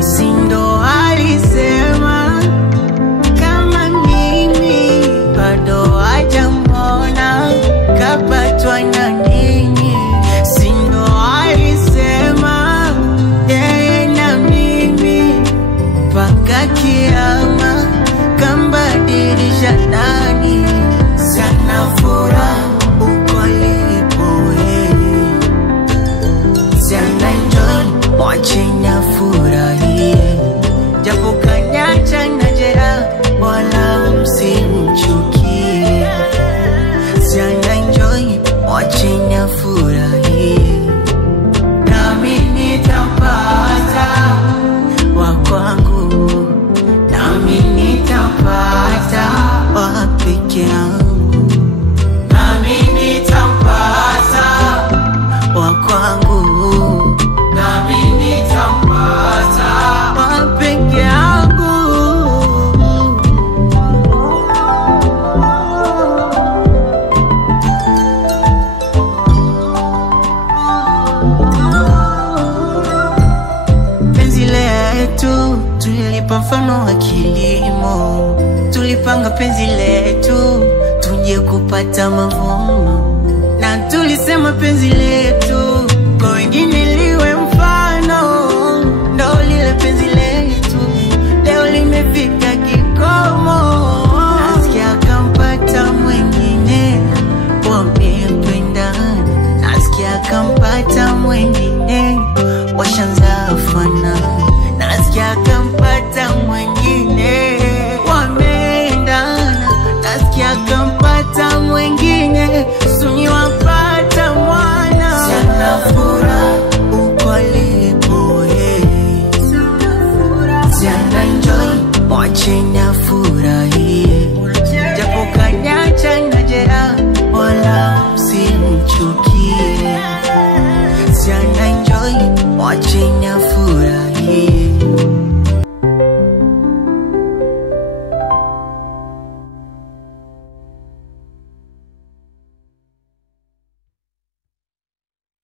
Sindo alisema kama mimi bado hajamwona kapatwa na nini. Sindo alisema yeye na mimi mpaka kiama kambadilisha nani. Sana furaha uko alipo yeye, sana enjoy mwachenya furahie, japo kanyacha na jeraha wala msimchukie. Sana enjoy mwachenya furahie, nami nitapata wa kwangu, nami nitapata wa peke yangu, nami nitapata wa kwangu, nami nitapata wa peke yangu. Penzi letu tulilipa mfano wa kilimo, tulipanga penzi letu tuje kupata mavuno, na tulisema penzi letu kwa wengine liwe mfano. Ndo lile penzi letu leo limefika kikomo. Nasikia kampata mwengine wamependana, nasikia kampata mwengine washanza fanana, nasikia kampata mwengine wameendana, nasikia kampata mwengine suni wapata mwana. Sana furaha uko alipo yeye, sana enjoy watching